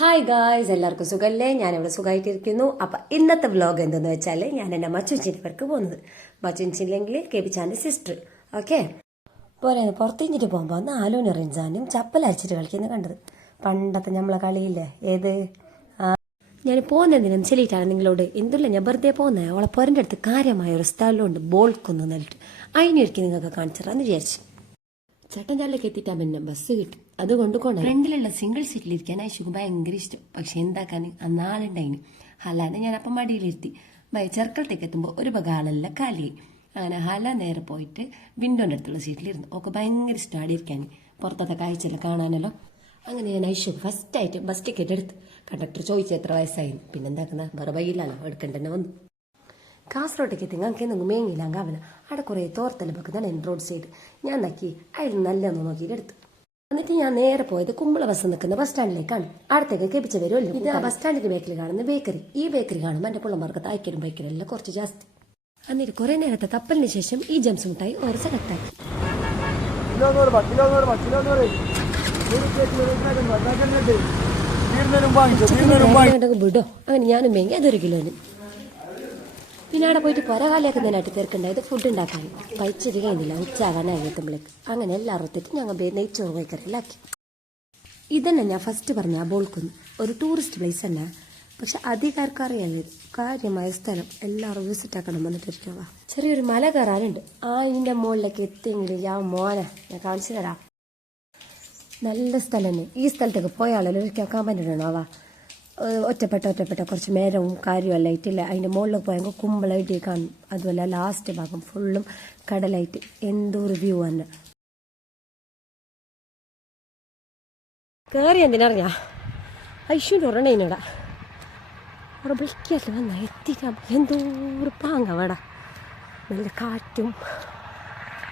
Hi guys, എല്ലാവർക്കും സുഖമല്ലേ? ഞാനിവിടെ സുഖമായിട്ടിരിക്കുന്നു. അപ്പം ഇന്നത്തെ വ്ലോഗ് എന്തെന്ന് വെച്ചാൽ ഞാൻ എൻ്റെ മച്ചുച്ചിൻ്റെ പേർക്ക് പോകുന്നത്. മച്ചുച്ചില്ലെങ്കിൽ കേപ്പിച്ചാൻ്റെ സിസ്റ്റർ. ഓക്കെ, പോരെ പുറത്തിഞ്ഞിട്ട് പോകുമ്പോൾ 4 റിഞ്ചാനും ചപ്പലരച്ചിട്ട് കളിക്കുന്ന കണ്ടത്. പണ്ടത്തെ നമ്മളെ കളിയില്ലേ, ഏത് ഞാൻ പോകുന്നതിനും ചെല്ലിയിട്ടാണ് നിങ്ങളോട് എന്തില്ല ഞാൻ വെറുതെ പോകുന്നത്. അവളെ പോരൻ്റെ അടുത്ത് കാര്യമായ ഒരു സ്ഥലമുണ്ട്, ബോൾക്കൊന്ന് നല്ലിട്ട് അതിനൊരിക്കൽ നിങ്ങൾക്ക് കാണിച്ചിടാന്ന് വിചാരിച്ചു. ചട്ടഞ്ചാലിലേക്ക് എത്തിയിട്ടാ പിന്നെ ബസ് കിട്ടും. അത് കൊണ്ടുകൊണ്ട് ഫ്രണ്ടിലുള്ള സിംഗിൾ സീറ്റിലിരിക്കാൻ ഐശുക്ക് ഭയങ്കര ഇഷ്ടം. പക്ഷെ എന്താക്കാൻ അന്നാളുണ്ടായിന്. ഹലാനെ ഞാൻ അപ്പം മടിയിലിരുത്തി. ചെറുക്കളത്തേക്ക് എത്തുമ്പോൾ ഒരു ബഗാളെല്ലാം കാലിയായി. അങ്ങനെ ഹല നേരെ പോയിട്ട് വിൻഡോൻ്റെ അടുത്തുള്ള സീറ്റിലിരുന്നു. ഒക്കെ ഭയങ്കര ഇഷ്ടം ആടി ഇരിക്കാൻ, പുറത്തത്തെ കാഴ്ചയെല്ലാം കാണാനല്ലോ. അങ്ങനെ ഞാൻ ഐശുക്ക് ഫസ്റ്റായിട്ട് ബസ് ടിക്കറ്റ് എടുത്ത്. കണ്ടക്ടർ ചോദിച്ചു എത്ര വയസ്സായിരുന്നു. പിന്നെ എന്താക്കുന്ന വേറെ വൈകില്ലല്ലോ, എടുക്കണ്ടെന്നെ വന്നു. കാസർഗോട്ടേക്ക് എത്തി ഞങ്ങൾക്ക് എന്തെങ്കിലും മേങ്ങില്ല അങ്ങാവന. അവിടെ കുറേ തോർത്തെല്ലാം വെക്കുന്നതാണ് എൻ്റെ റോഡ് സൈഡ്. ഞാൻ നക്കി അതിൽ നല്ലതൊന്നും നോക്കിയിട്ട് എടുത്തു. എന്നിട്ട് ഞാൻ നേരെ പോയത് കുമ്പള ബസ് നിൽക്കുന്ന ബസ് സ്റ്റാൻഡിലേക്കാണ്. അടുത്തേക്ക് കെപ്പിച്ച വരുമല്ലോ. ഇത് ആ ബസ് സ്റ്റാൻഡിന്റെ ബേക്കറി കാണുന്ന ബേക്കറി. ഈ ബേക്കറി കാണുമ്പോൾ എൻ്റെ പിള്ളമാർക്ക് തായ്ക്കലും ബൈക്കലും എല്ലാം കുറച്ച് ജാസ്തി. എന്നിട്ട് കുറെ നേരത്തെ തപ്പലിന് ശേഷം ഈ ജംസ് മുട്ടായി ഒരു സെലക്ട് ആക്കി. വിടോ, അങ്ങനെ ഞാനും മേങ്ങി അതൊരു കിലോന്. പിന്നെ അവിടെ പോയിട്ട് പുറകാലിയാക്കുന്നതിനായിട്ട് തിരക്കുണ്ടായത് ഫുഡ് ഉണ്ടാക്കാൻ. പൈച്ചത് കഴിഞ്ഞില്ല, ഉച്ചാകാനായി എത്തുമ്പോഴേക്ക്. അങ്ങനെ എല്ലാവരും എത്തിയിട്ട് ഞങ്ങൾ നെയ്ച്ചോറ് വൈക്കറിയിലാക്കി. ഇതന്നെ ഞാൻ ഫസ്റ്റ് പറഞ്ഞ ആ ബോൾക്കുന്ന് ഒരു ടൂറിസ്റ്റ് പ്ലേസ് തന്നെ. പക്ഷെ അധികാർക്ക് അറിയാലോ, കാര്യമായ സ്ഥലം, എല്ലാവരും വിസിറ്റ് ആക്കണം വന്നിട്ടിരിക്കുക. ചെറിയൊരു മല കയറാനുണ്ട്. ഇതിൻ്റെ മുകളിലേക്ക് എത്തിയെങ്കിൽ ഞാൻ മോനെ ഞാൻ കാണിച്ചു തരാം. നല്ല സ്ഥലം തന്നെ. ഈ സ്ഥലത്തേക്ക് പോയാളല്ലോ ഒരിക്കൽ കമ്പനിടണോവാ. ഒറ്റപ്പെട്ട കുറച്ച് മേരവും കാര്യവും എല്ലാം ആയിട്ടില്ല. അതിൻ്റെ മുകളിൽ പോയെങ്കിൽ കുമ്പളായിട്ട് കാണും. അതുപോലെ ലാസ്റ്റ് ഭാഗം ഫുള്ളും കടലായിട്ട്. എന്തൊരു വ്യൂ തന്നെ. കയറി എന്തിനറിയാ ഐശ്വര്യ ഉറണേനടാ അവിടെ വിളിക്കല്ല വന്ന എത്തിക്കാൻ എന്തോരു പാങ്ങ വേടാ. നല്ല കാറ്റും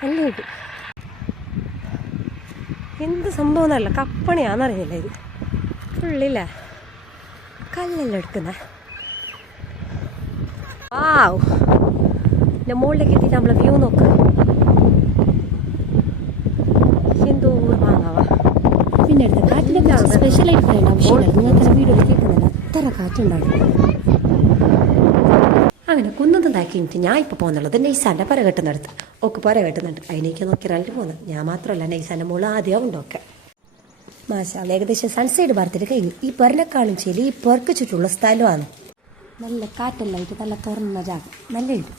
നല്ല കിട്ടും. എന്ത് സംഭവം എന്നല്ല, കപ്പണിയാണെന്നറിയില്ല. ഇത് ഫുള്ളില്ല കല്ലെല്ലാം എടുക്കുന്ന. വാവ്, എൻ്റെ മുകളിലേക്ക് എത്തിയിട്ട് നമ്മളെ വ്യൂ നോക്ക്. എന്തോ വാങ്ങാവാ. പിന്നെ അടുത്ത കാറ്റിനെ കുറിച്ച് സ്പെഷ്യലായിട്ട് പറയേണ്ട ആവശ്യമില്ല. നിങ്ങൾക്ക് വീഡിയോ കേൾക്കുന്നില്ല, അത്ര കാറ്റുണ്ടാകും. അങ്ങനെ കുന്നതും താക്കിയിട്ട് ഞാൻ ഇപ്പോൾ പോകുന്നുള്ളത് നൈസാൻ്റെ പുര കെട്ടുന്നിടത്ത്. ഒക്കെ പുര കെട്ടുന്നുണ്ട്. അതിനേക്ക് നോക്കിയാലും പോകുന്നത് ഞാൻ മാത്രമല്ല, നൈസാൻ്റെ മുകളിൽ ആദ്യം ഉണ്ടൊക്കെ. മാഷാല്ല, ഏകദേശം സൺസൈഡ് പാർത്തിട്ട് കഴിഞ്ഞു. ഈ പെറിനെക്കാളും ചെലി ഈ പെർക്ക് ചുറ്റുള്ള സ്ഥലമാണ്. നല്ല കാറ്റെല്ലായിട്ട് നല്ല തുറന്ന ജാഗം, നല്ല ഉണ്ട്.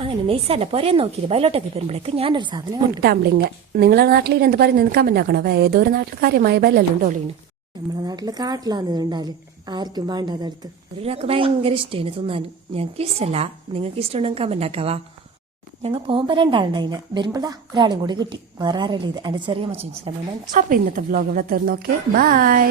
അങ്ങനെ നെയ്സാൻ്റെ പുരയെ നോക്കിയിട്ട് ബയലോട്ടൊക്കെ വരുമ്പോഴേക്ക് ഞാനൊരു സാധനം മുട്ടാമ്പിളിങ്ങ. നിങ്ങളുടെ നാട്ടിൽ എന്ത് പറയുന്നത് കമന്റ് ആക്കണോ? ഏതോ ഒരു നാട്ടിൽ കാര്യമായ ബെല്ലെല്ലാം ഉണ്ടോ? നമ്മുടെ നാട്ടിൽ കാട്ടിലാന്ന് ഉണ്ടാല് ആർക്കും വേണ്ടാത്തടുത്ത്. ഒരാൾക്ക് ഭയങ്കര ഇഷ്ടമാണ് തിന്നാനും. ഞങ്ങൾക്ക് ഇഷ്ടമല്ല, നിങ്ങൾക്ക് ഇഷ്ടമുണ്ടെങ്കിൽ കമന്റ് ആക്കാവാ. ഞങ്ങൾ പോകുമ്പോൾ 2 ആളുണ്ടായിന്. വരുമ്പോഴാ ഒരാളും കൂടി കിട്ടി. വേറെ ആരല്ലേ ഇത്, എൻ്റെ ചെറിയ മച്ചൻ. അപ്പൊ ഇന്നത്തെ വ്ലോഗ് ഇവിടെ തീർന്നു. Okay, by.